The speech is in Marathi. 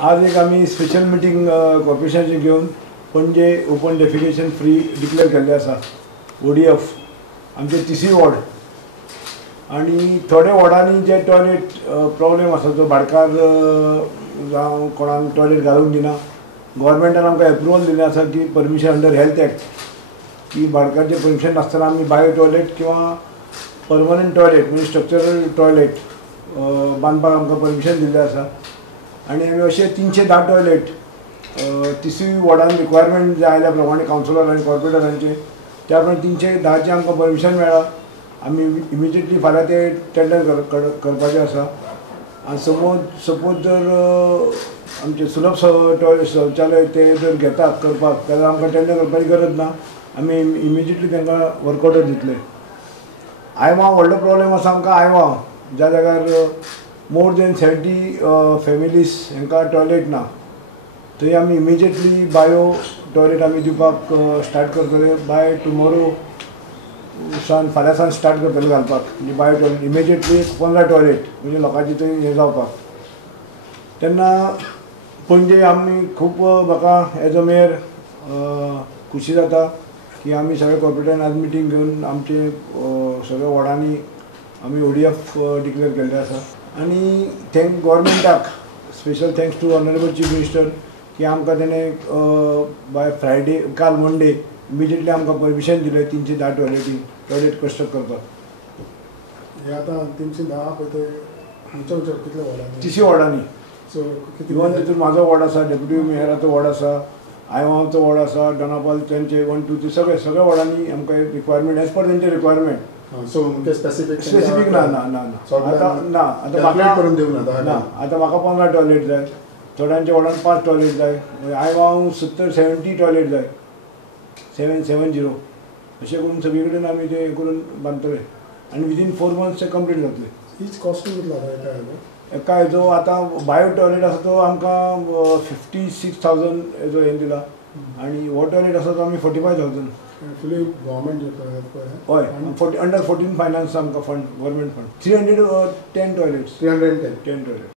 आज एक आम्ही स्पेशल मिटींग कॉर्पोरेशनची घेऊन पणजे ओपन डेफिकेशन फ्री डिक्लेअर केल्लें आसा ODF आमचे TC वॉर्ड आणि थोड्या वॉर्डांनी जे टॉयलेट प्रॉब्लेम आसा जो भाडकार जावं कोणाक टॉयलेट घालूंक दिना गव्हर्मेंटान आमकां एप्रुवल दिलें आसा की परमिशन अंडर हेल्थ एक्ट की भाडकारचें परमिशन नासतना आमी बायो टॉयलेट किंवा परमनंट टॉयलेट म्हणजे स्ट्रक्चरल टॉयलेट बांदपाक आमकां परमिशन दिल्लें आसा आणि आमी अशे 310 टॉयलेट TC वॉर्डान रिक्वायरमेंट जे आयल्या प्रमाणे कावन्सिलर आनी कॉर्पोरेटरांचे त्या प्रमाणे 310चे आमकां परमिशन मेळ्ळा आमी इमिजिएटली फाल्यां ते टेंडर करपाचें आसा आनी सपोज जर आमचे सुलभ शौचालय ते जर घेतात करपाक जाल्यार आमकां टेंडर करपाची गरज ना आमी इमिजिएटली तांकां वर्क ऑर्डर दितले आयवां व्हडलो प्रॉब्लेम आसा आमकां आयवां ज्या जाग्यार मोर देन 70 फॅमिलीज हांकां टॉयलेट ना थंय आमी इमिजिएटली बायो टॉयलेट आमी दिवपाक स्टार्ट करतले बाय टुमोरो फाल्यां सान स्टार्ट करतले घालपाक म्हणजे बायो टॉयलेट इमिजिएटली 15 टॉयलेट म्हणजे लोकांची थंय हें जावपाक तेन्ना पणजे आमी खूब म्हाका एज अ मेयर खुशी जाता की आमी सगळे कॉर्पोरेटरान आज मिटींग घेवन आमचे सगळ्या वॉर्डांनी आमी ODF डिक्लेअर केल्लें आसा आनी थँक गव्हर्मेंटाक special thanks to honourable chief minister की आमकां तेणें बाय फ्रायडे काल मंडे इमिजिएटली आमकां परमिशन दिलें 310 टॉयलेट कंस्ट्रक्ट करपाक हे आतां 310 पळय ते खंयच्या कितल्या वॉर्डांनी TC वॉर्डांनी सो इवन तितून म्हाजो वॉर्ड आसा डेप्युटी मेयराचो वॉर्ड आसा आयवांचो वॉर्ड आसा डोनापाल तेंचे 1 2 3 सगळ्या वॉर्डांनी आमकां रिक्वायरमेंट एज पर तेंचे रिक्वायरमेंट सो स्पेसिफीक ना आतां म्हाका करून दिवं ना आतां म्हाका 15 टॉयलेट जाय थोड्यांच्या वॉर्डान 5 टॉयलेट जाय आयवां 70 टॉयलेट जाय 770 अशें करून सगळे कडेन आमी ते करून बांदतले आनी विदीन 4 मंथ्स ते कंप्लीट जातले हीच कॉस्टिंग कितलो आसा एका हेजो आतां बायो टॉयलेट आसा तो आमकां 56,000 हेजो हें दिला आनी हो टॉयलेट आसा तो आमी 45,000 फुली गव्हर्मेंट हय अंडर 14 फायनान्स आमकां fund government fund 310 toilets 310 toilet